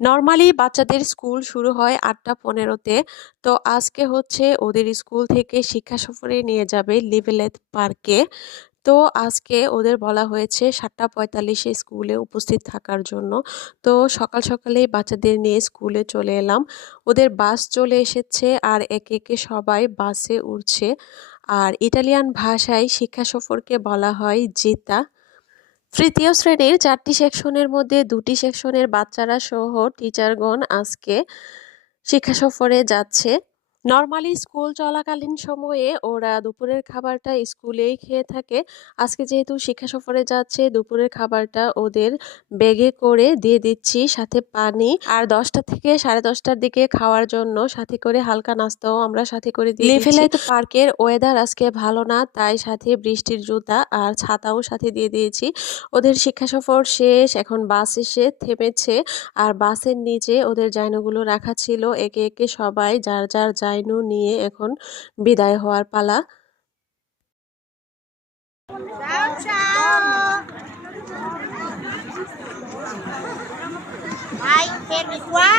Normally বাচ্চাদের school শুরু হয় আটটা পনেরোতে। তো আজকে হচ্ছে ওদের স্কুল থেকে শিক্ষা সফরে নিয়ে যাবে লিভেলেত পার্কে তো আজকে ওদের বলা হয়েছে সাতটা পঁয়তাল্লিশে স্কুলে উপস্থিত থাকার জন্য। তো সকাল সকালেই বাচ্চাদের নিয়ে স্কুলে চলে এলাম। ওদের বাস চলে এসেছে আর একে একে সবাই বাসে উঠছে আর ইটালিয়ান ভাষায় শিক্ষা সফরকে বলা হয় জিতা। তৃতীয় শ্রেণির চারটি সেকশনের মধ্যে দুটি সেকশনের বাচ্চারা সহ টিচারগণ আজকে শিক্ষা সফরে যাচ্ছে। নর্মালি স্কুল চলাকালীন সময়ে ওরা দুপুরের খাবারটা স্কুলেই খেয়ে থাকে। আজকে যেহেতু শিক্ষা সফরে যাচ্ছে দুপুরের খাবারটা ওদের ব্যাগে করে দিয়ে দিচ্ছি সাথে পানি। আর দশটা থেকে সাড়ে দশটার দিকে খাওয়ার জন্য সাথে করে হালকা নাস্তাও আমরা সাথে করে দিয়ে লিফেলাইট পার্কের ওয়েদার আজকে ভালো না তাই সাথে বৃষ্টির জুতা আর ছাতাও সাথে দিয়ে দিয়েছি। ওদের শিক্ষা সফর শেষ এখন বাস এসে থেমেছে। আর বাসের নিচে ওদের জাইনোগুলো রাখা ছিল একে একে সবাই যার যার লাইনও নিয়ে এখন বিদায় হওয়ার পালা। বাই হে বিকুয়া